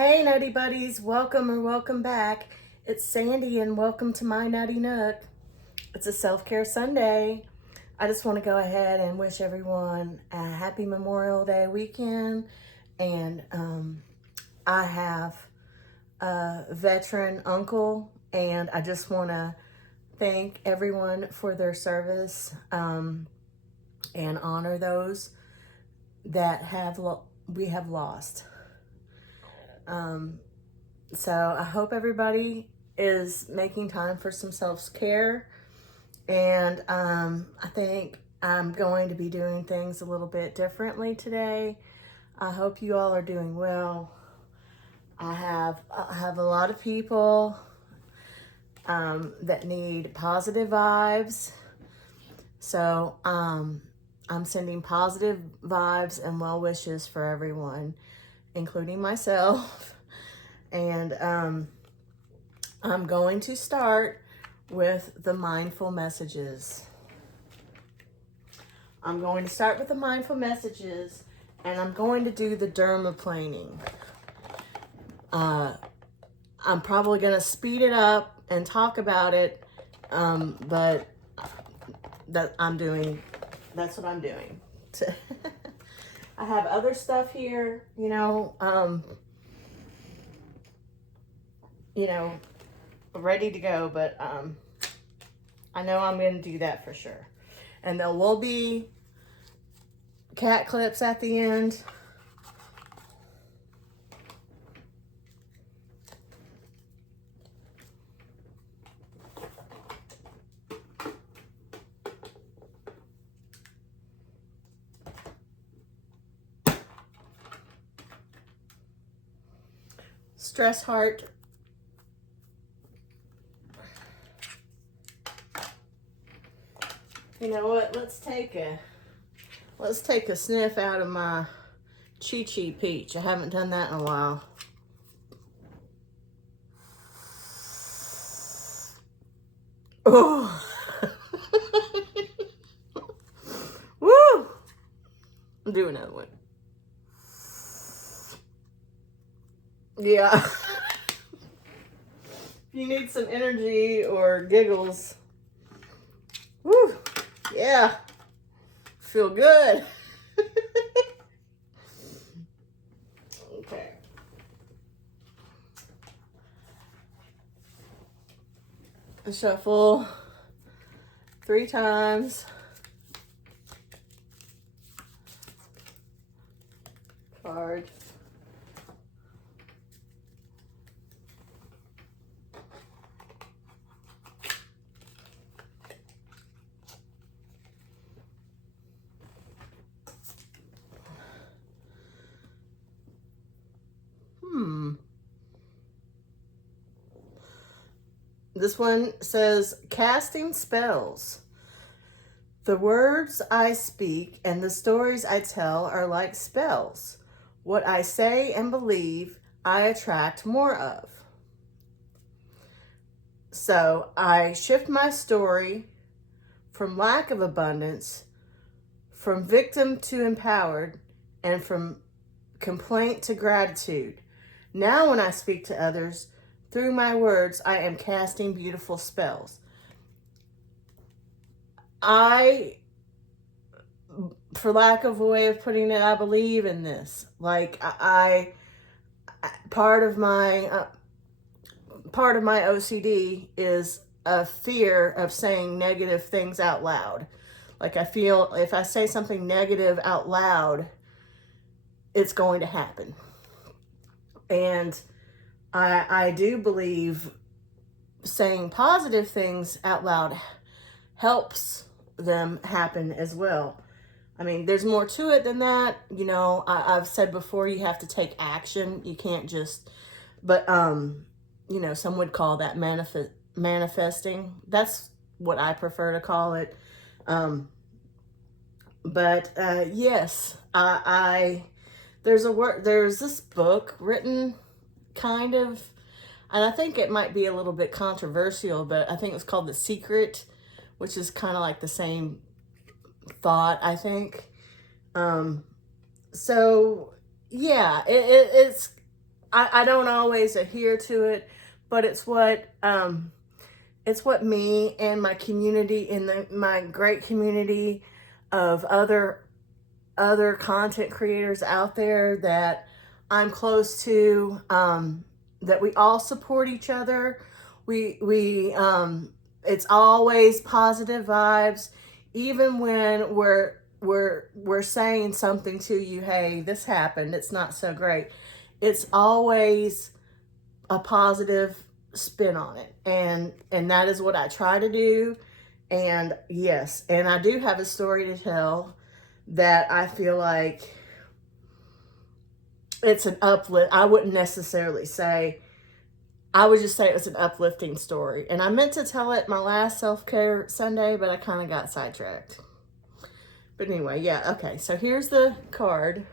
Hey Nutty Buddies, welcome or welcome back. It's Sandy and welcome to my Nutty Nook. It's a self-care Sunday. I just want to go ahead and wish everyone a happy Memorial Day weekend. And I have a veteran uncle, and I just want to thank everyone for their service and honor those that we have lost. So I hope everybody is making time for some self-care, and I think I'm going to be doing things a little bit differently today. I hope you all are doing well. I have a lot of people that need positive vibes, so I'm sending positive vibes and well wishes for everyone, including myself. And I'm going to start with the mindful messages. I'm going to start with the mindful messages, and I'm going to do the Derma planing. I'm probably going to speed it up and talk about it, but that's what I'm doing. I have other stuff here, ready to go, but I know I'm going to do that for sure. And there will be cat clips at the end. Stress heart. You know what? Let's take a sniff out of my Chi peach. I haven't done that in a while. Oh. Woo! I'll do another one. Yeah. If you need some energy or giggles, woo, yeah, feel good. Okay. Shuffle 3 times. Card. This one says, casting spells. The words I speak and the stories I tell are like spells. What I say and believe, I attract more of. So I shift my story from lack of abundance, from victim to empowered, and from complaint to gratitude. Now when I speak to others, through my words, I am casting beautiful spells. For lack of a way of putting it, I believe in this. Like part of my OCD is a fear of saying negative things out loud. Like I feel if I say something negative out loud, it's going to happen. And I do believe saying positive things out loud helps them happen as well. I mean, there's more to it than that. I've said before, you have to take action. You can't just, but, some would call that manifesting. That's what I prefer to call it. Yes, there's this book written kind of, and I think it might be a little bit controversial, but I think it's called The Secret, which is kind of like the same thought, I think. So yeah, it's I don't always adhere to it, but it's what me and my community, in my great community of other content creators out there that I'm close to, that we all support each other. It's always positive vibes, even when we're saying something to you, hey, this happened, it's not so great. It's always a positive spin on it, and that is what I try to do. And yes, and I do have a story to tell that I feel like it's an uplift. I wouldn't necessarily say, I would just say it was an uplifting story. And I meant to tell it my last self-care Sunday, but I kind of got sidetracked. But anyway, yeah, okay. So here's the card.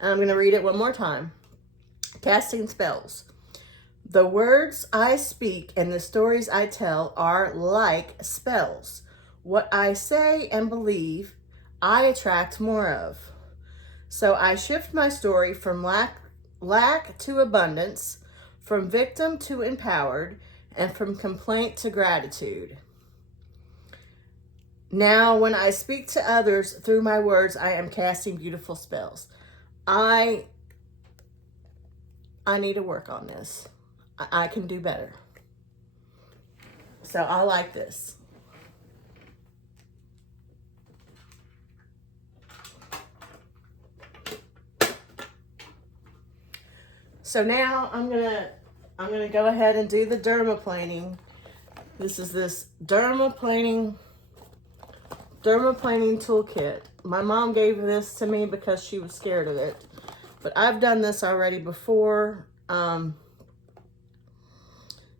And I'm going to read it one more time. Casting spells. The words I speak and the stories I tell are like spells. What I say and believe, I attract more of. So I shift my story from lack to abundance, from victim to empowered, and from complaint to gratitude. Now, when I speak to others through my words, I am casting beautiful spells. I need to work on this. I can do better. So I like this. So now I'm gonna go ahead and do the dermaplaning. This is this dermaplaning toolkit. My mom gave this to me because she was scared of it, but I've done this already before.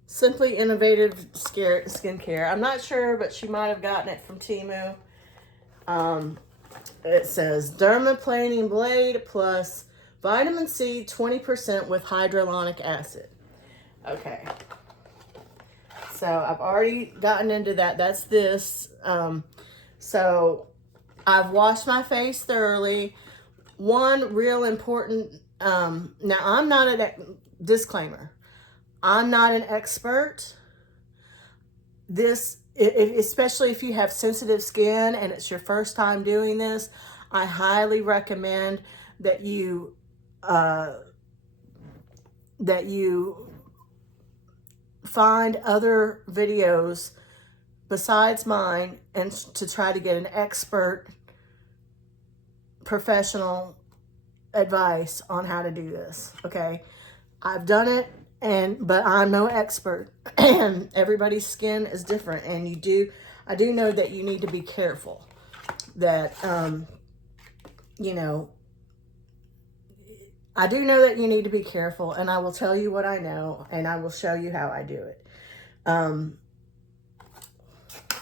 Simply Innovative Skincare. I'm not sure, but she might have gotten it from Temu. It says dermaplaning blade plus vitamin C 20% with hyaluronic acid. Okay. So I've already gotten into that. That's this. So I've washed my face thoroughly. One real important, now I'm not disclaimer. I'm not an expert. Especially if you have sensitive skin and it's your first time doing this, I highly recommend that you find other videos besides mine and to try to get an expert professional advice on how to do this. Okay, I've done it, but I'm no expert, and everybody's skin is different, and I do know that you need to be careful that I do know that you need to be careful, and I will tell you what I know, and I will show you how I do it.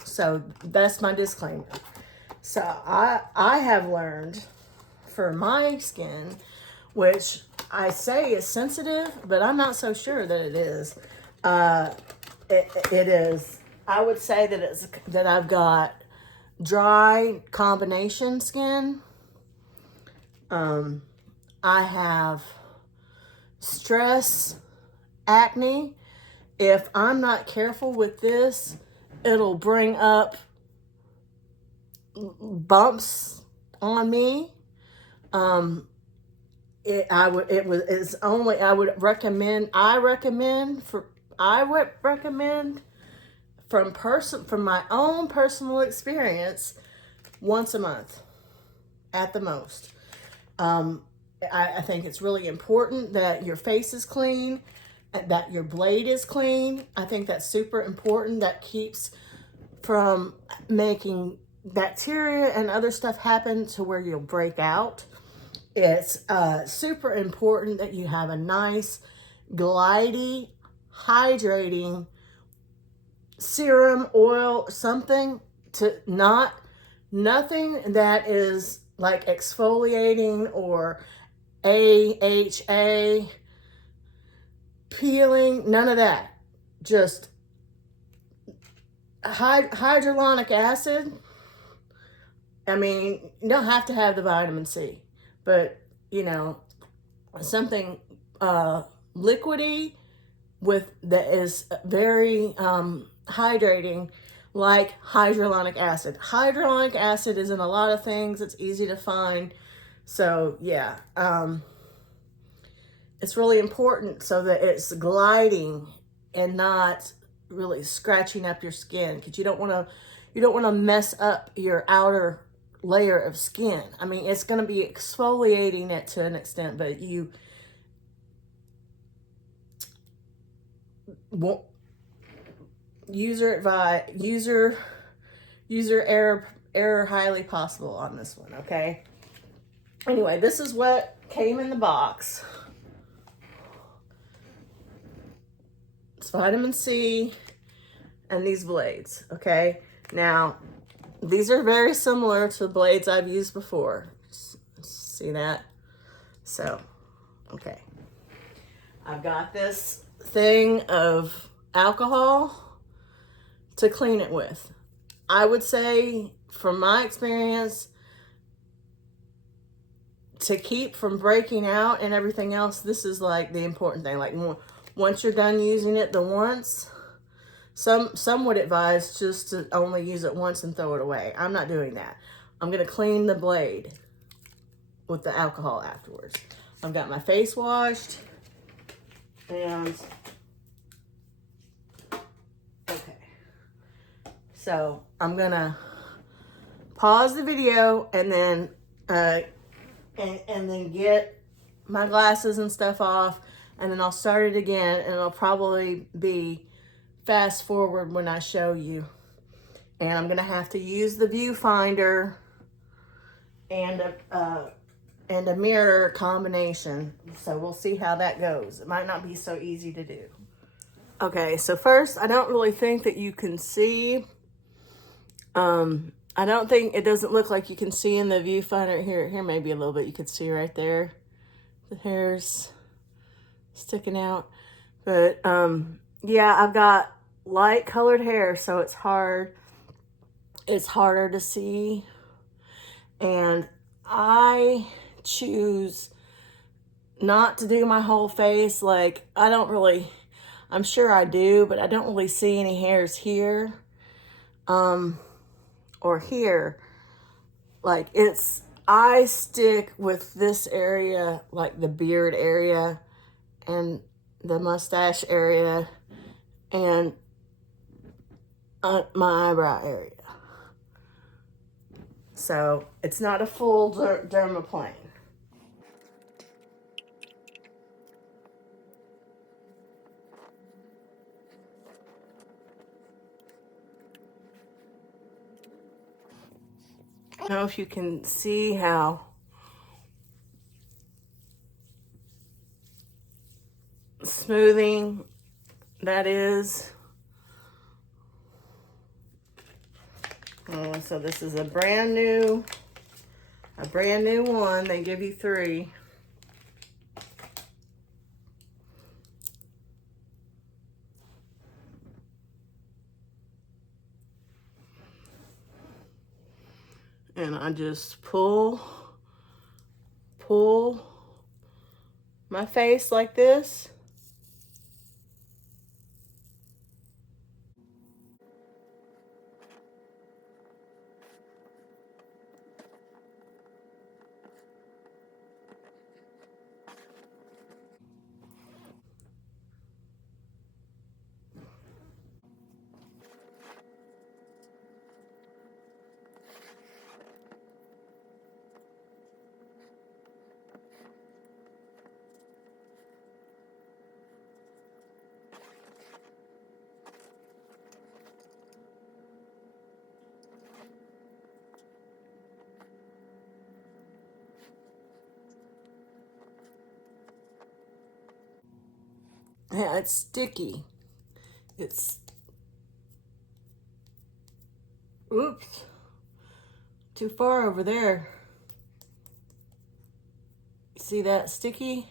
So that's my disclaimer. So I have learned for my skin, which I say is sensitive, but I'm not so sure that it is. It is. I would say that I've got dry combination skin. I have stress, acne. If I'm not careful with this, it'll bring up bumps on me. I would recommend from my own personal experience, once a month at the most. I think it's really important that your face is clean, that your blade is clean. I think that's super important. That keeps from making bacteria and other stuff happen to where you'll break out. It's super important that you have a nice, glidey, hydrating serum, oil, something nothing that is like exfoliating or AHA, peeling, none of that. Just hyaluronic acid. I mean, you don't have to have the vitamin C, but something liquidy with that is very hydrating, like hyaluronic acid. Hyaluronic acid is in a lot of things. It's easy to find. So yeah, it's really important so that it's gliding and not really scratching up your skin, because you don't want to mess up your outer layer of skin. I mean, it's going to be exfoliating it to an extent, but you won't user error highly possible on this one. Okay, anyway, this is what came in the box. It's vitamin C and these blades. Okay, now these are very similar to the blades I've used before. See that? So okay, I've got this thing of alcohol to clean it with. I would say, from my experience, to keep from breaking out and everything else, this is like the important thing. Like, once you're done using it the once, some would advise just to only use it once and throw it away. I'm not doing that. I'm going to clean the blade with the alcohol afterwards. I've got my face washed, and okay, so I'm gonna pause the video and then and then get my glasses and stuff off, and then I'll start it again, and it'll probably be fast forward when I show you. And I'm gonna have to use the viewfinder and a mirror combination. So we'll see how that goes. It might not be so easy to do. Okay, so first, I don't really think that you can see. I don't think, it doesn't look like you can see in the viewfinder. Here maybe a little bit you could see right there. The hair's sticking out. But yeah, I've got light colored hair, so it's harder to see. And I choose not to do my whole face. Like, I'm sure I do, but I don't really see any hairs here or here. Like, I stick with this area, like the beard area and the mustache area and my eyebrow area. So it's not a full dermaplane. I don't know if you can see how smoothing that is. Oh, so this is a brand new one. They give you 3. And I just pull my face like this. Yeah, it's sticky. Oops, too far over there. See that sticky?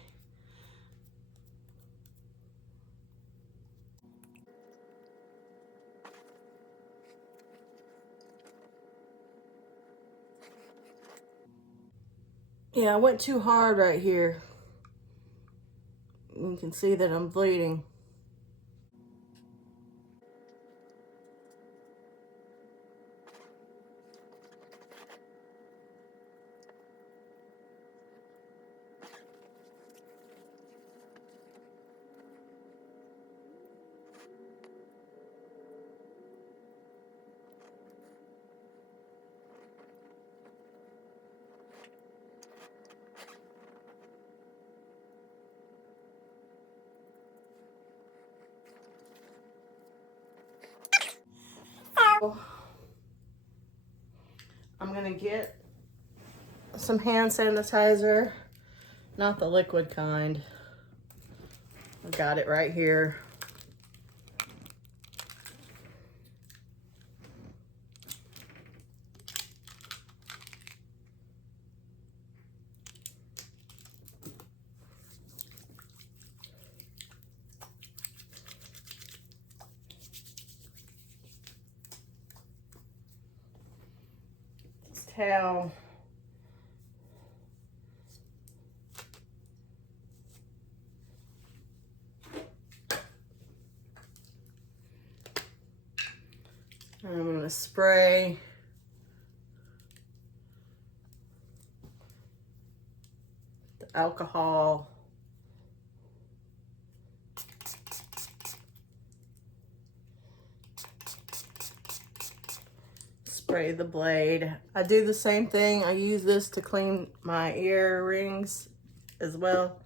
Yeah, I went too hard right here. You can see that I'm bleeding. I'm gonna get some hand sanitizer, not the liquid kind. I've got it right here. This towel. I'm gonna spray the alcohol. Spray the blade. I do the same thing. I use this to clean my earrings as well.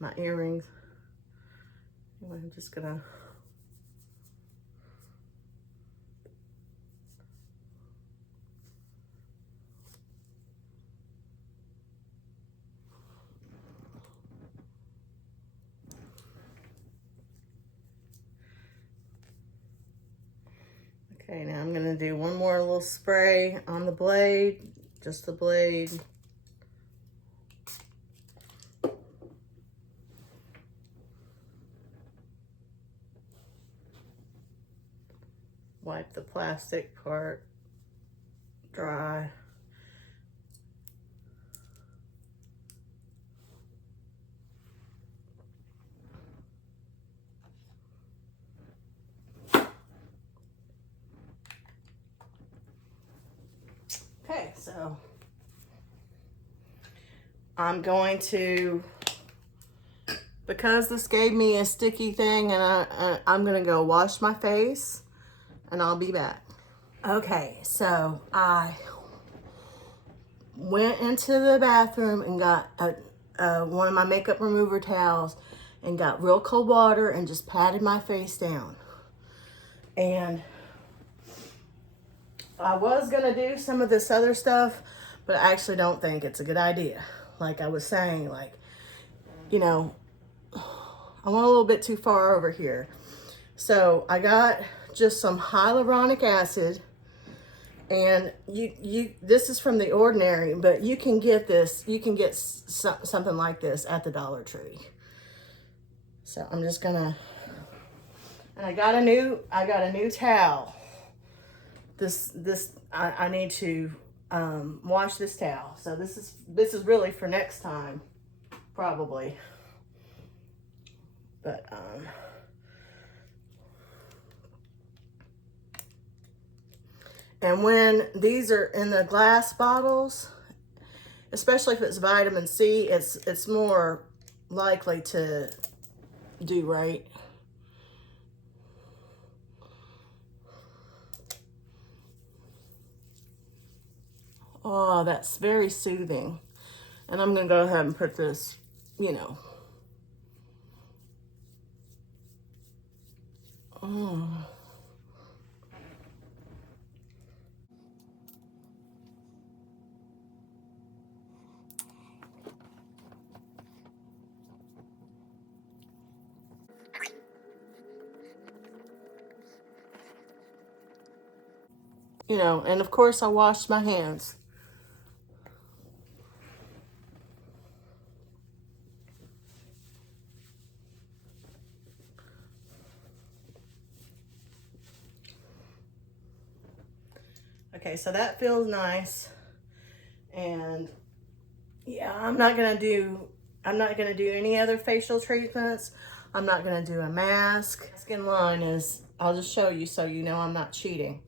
My earrings. I'm just gonna okay, now I'm gonna do one more little spray on the blade, just the blade. Wipe the plastic part dry. Okay, so I'm going to, because this gave me a sticky thing, and I'm gonna go wash my face and I'll be back. Okay, so I went into the bathroom and got one of my makeup remover towels and got real cold water and just patted my face down. And I was gonna do some of this other stuff, but I actually don't think it's a good idea. Like I was saying, like, you know, I went a little bit too far over here. So I got just some hyaluronic acid, and this is from The Ordinary, but you can get this, you can get something like this at the Dollar Tree. So I'm just gonna, and I got a new towel. I need to wash this towel. So this is really for next time, probably. But and when these are in the glass bottles, especially if it's vitamin C, it's more likely to do right. Oh, that's very soothing. And I'm gonna go ahead and put this, you know. You know, and of course I washed my hands. Okay, so that feels nice. And yeah, I'm not gonna do I'm not going to do any other facial treatments. I'm not going to do a mask. Skin line is, I'll just show you so you know I'm not cheating.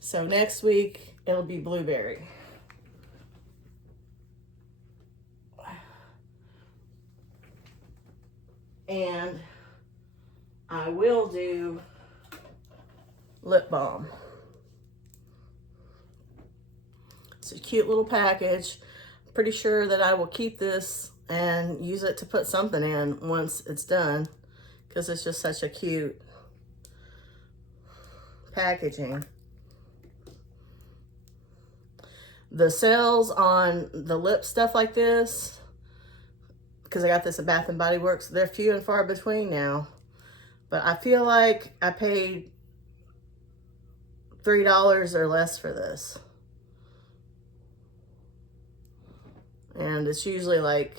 So next week, it'll be blueberry. And I will do lip balm. It's a cute little package. Pretty sure that I will keep this and use it to put something in once it's done, because it's just such a cute packaging. The sales on the lip stuff like this, because I got this at Bath and Body Works, they're few and far between now. But I feel like I paid $3 or less for this. And it's usually like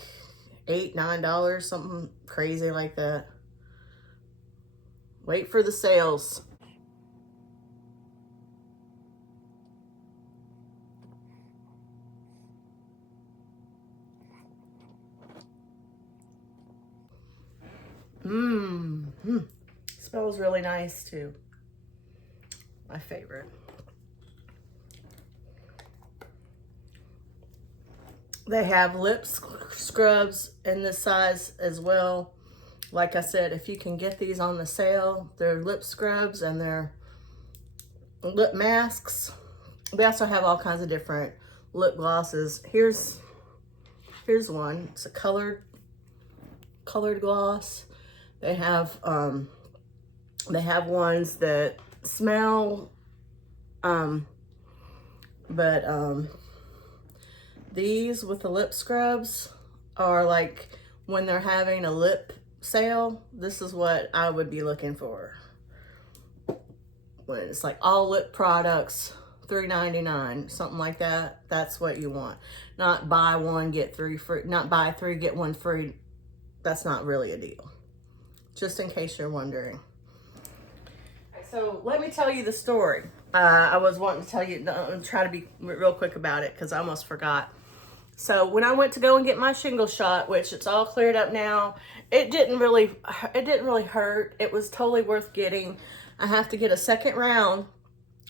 $8, $9, something crazy like that. Wait for the sales. Smells really nice too. My favorite. They have lip scrubs in this size as well. Like I said, if you can get these on the sale, they're lip scrubs and they're lip masks. They also have all kinds of different lip glosses. Here's one. It's a colored gloss. They have ones that smell, these with the lip scrubs are like when they're having a lip sale. This is what I would be looking for. When it's like all lip products, $3.99, something like that. That's what you want. Not buy one, get three free. Not buy three, get one free. That's not really a deal. Just in case you're wondering. So let me tell you the story. I was wanting to tell you, try to be real quick about it because I almost forgot. So when I went to go and get my shingle shot, which it's all cleared up now, it didn't really hurt. It was totally worth getting. I have to get a second round.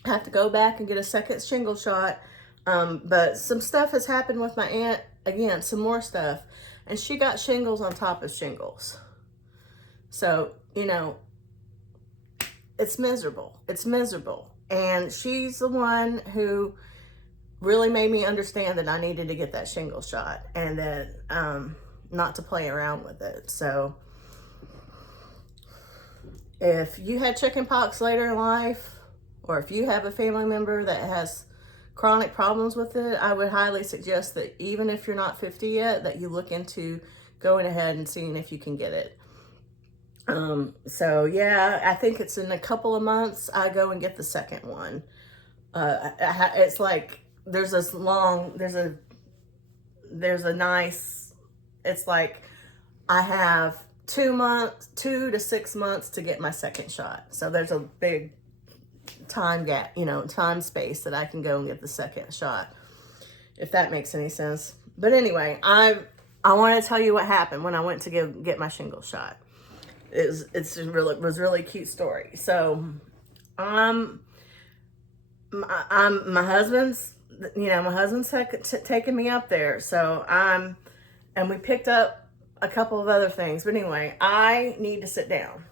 I have to go back and get a second shingle shot. But some stuff has happened with my aunt, again, some more stuff. And she got shingles on top of shingles. So, you know, it's miserable. It's miserable. And she's the one who really made me understand that I needed to get that shingle shot and that not to play around with it. So if you had chickenpox later in life, or if you have a family member that has chronic problems with it, I would highly suggest that even if you're not 50 yet, that you look into going ahead and seeing if you can get it. So yeah, I think it's in a couple of months I go and get the second one. It's like there's this long, there's a nice, it's like I have 2 to 6 months to get my second shot. So there's a big time gap, you know, time space that I can go and get the second shot, if that makes any sense. But anyway, I want to tell you what happened when I went to get my shingle shot. It was really a cute story. So, my husband's, you know, my husband's taking me up there. So and we picked up a couple of other things. But anyway, I need to sit down.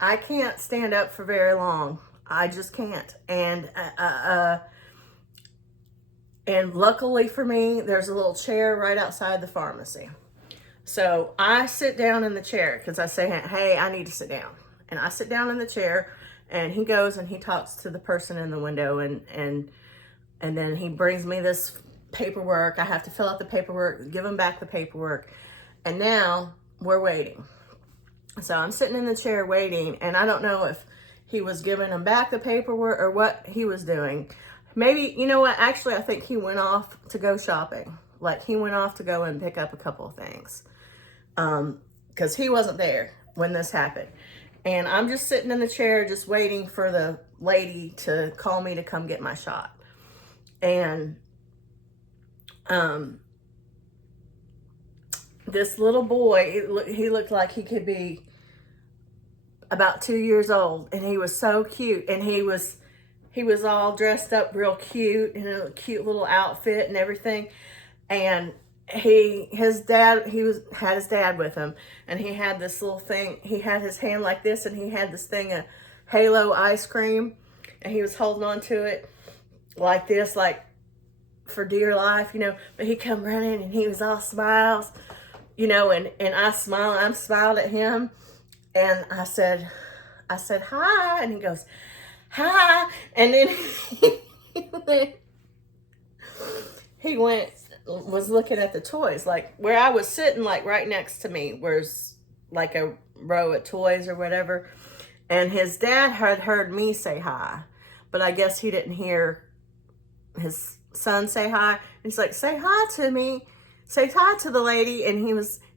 I can't stand up for very long. I just can't. And luckily for me, there's a little chair right outside the pharmacy. So I sit down in the chair because I say, hey, I need to sit down. And I sit down in the chair and he goes and he talks to the person in the window and then he brings me this paperwork. I have to fill out the paperwork, give him back the paperwork. And now we're waiting. So I'm sitting in the chair waiting, and I don't know if he was giving him back the paperwork or what he was doing. Maybe, you know what? Actually, I think he went off to go shopping. Like he went off to go and pick up a couple of things. Because he wasn't there when this happened. And I'm just sitting in the chair just waiting for the lady to call me to come get my shot. And this little boy, he looked like he could be about 2 years old, and he was so cute, and he was all dressed up real cute in a cute little outfit and everything. And his dad had his dad with him, and he had this little thing. He had his hand like this, and he had this thing of Halo ice cream, and he was holding on to it like this, like for dear life, you know. But he come running, and he was all smiles, you know, and I smiled at him, and I said hi, and he goes, hi, and then he was looking at the toys, like where I was sitting, like right next to me, where's like a row of toys or whatever. And his dad had heard me say hi, but I guess he didn't hear his son say hi. And he's like, say hi to me, say hi to the lady. And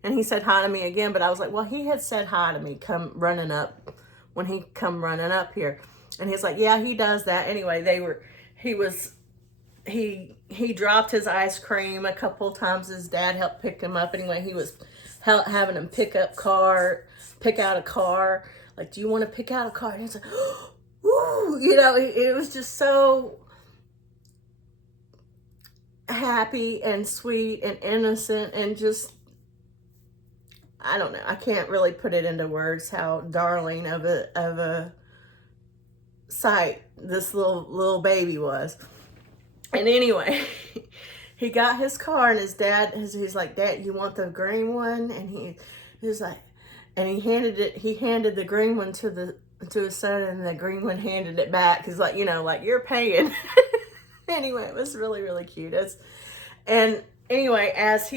he said hi to me again, but I was like, well, he had said hi to me when he come running up here. And he's like, yeah, he does that. Anyway, he dropped his ice cream a couple of times. His dad helped pick him up. Anyway, he was having him pick out a car. Like, do you want to pick out a car? And he's like, ooh, you know, it was just so happy and sweet and innocent, and just, I don't know. I can't really put it into words how darling of a sight this little baby was. And anyway, he got his car, and his dad, he's like, Dad, you want the green one? And he was like, and he handed the green one to his son, and the green one handed it back. He's like, you know, like, you're paying. Anyway, it was really, really cute. And anyway, as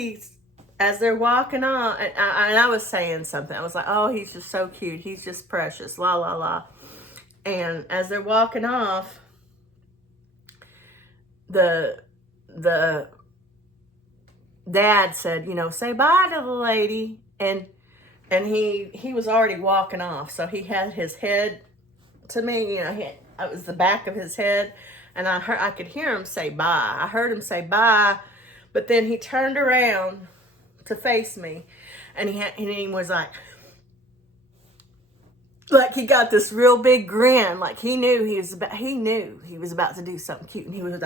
they're walking on, and I was saying something. I was like, oh, he's just so cute. He's just precious. La, la, la. And as they're walking off, the dad said, you know, say bye to the lady. And he was already walking off. So he had his head to me, you know, it was the back of his head. And I could hear him say bye. I heard him say bye, but then he turned around to face me, and he was like he got this real big grin, like he knew he was about to do something cute, and he was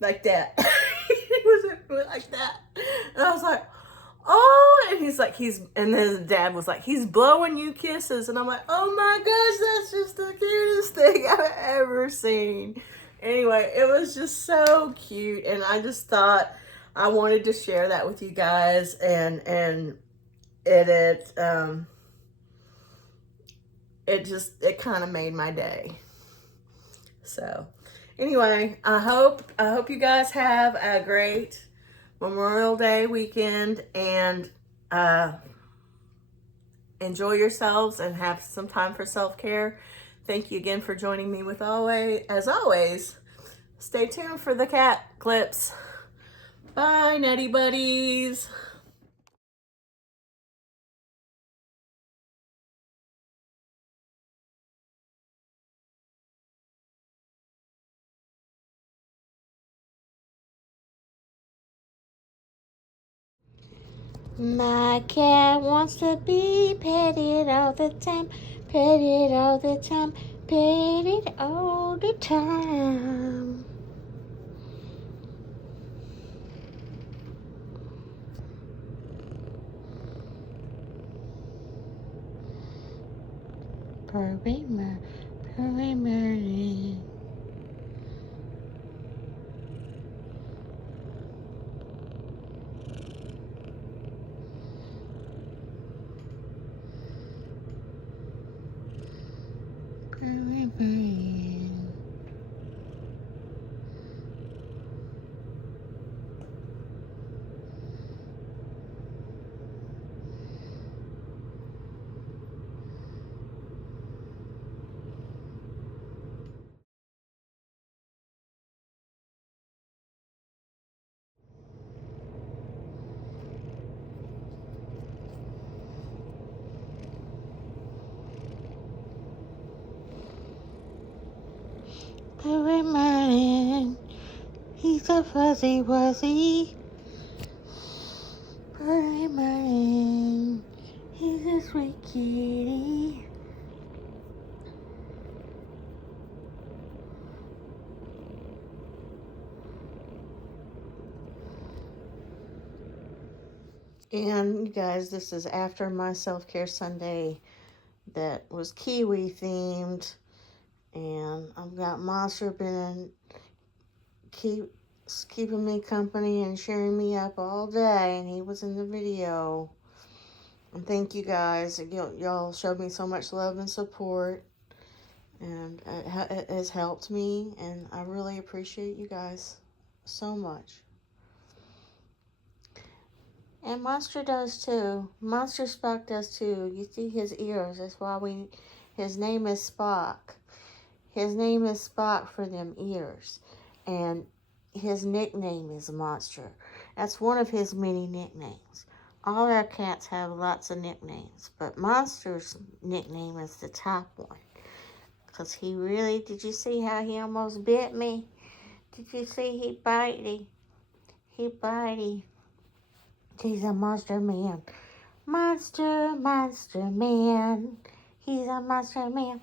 like that. He was like that, and I was like, oh, and he's like, and then his dad was like, he's blowing you kisses. And I'm like, oh my gosh, that's just the cutest thing I've ever seen. Anyway, it was just so cute. And I just thought I wanted to share that with you guys. And it kind of made my day. So anyway, I hope you guys have a great Memorial Day weekend, and enjoy yourselves and have some time for self-care. Thank you again for joining me as always. Stay tuned for the cat clips. Bye, Netty Buddies. My cat wants to be petted all the time, petted all the time, petted all the time. Purry Murray. Purry Murray. He's a fuzzy wuzzy. Early morning, he's a sweet kitty. And you guys, this is after my self-care Sunday that was Kiwi themed. And I've got Monster been keeping me company and cheering me up all day, and he was in the video. And thank you guys. Y'all showed me so much love and support, and it has helped me, and I really appreciate you guys so much. And Monster does too. Monster Spock does too. You see his ears. That's why his name is Spock. His name is Spock for them ears. And his nickname is Monster. That's one of his many nicknames. All our cats have lots of nicknames, but Monster's nickname is the top one. Because he really, did you see how he almost bit me? Did you see he bitey? He bitey. He's a monster man. Monster man. He's a monster man.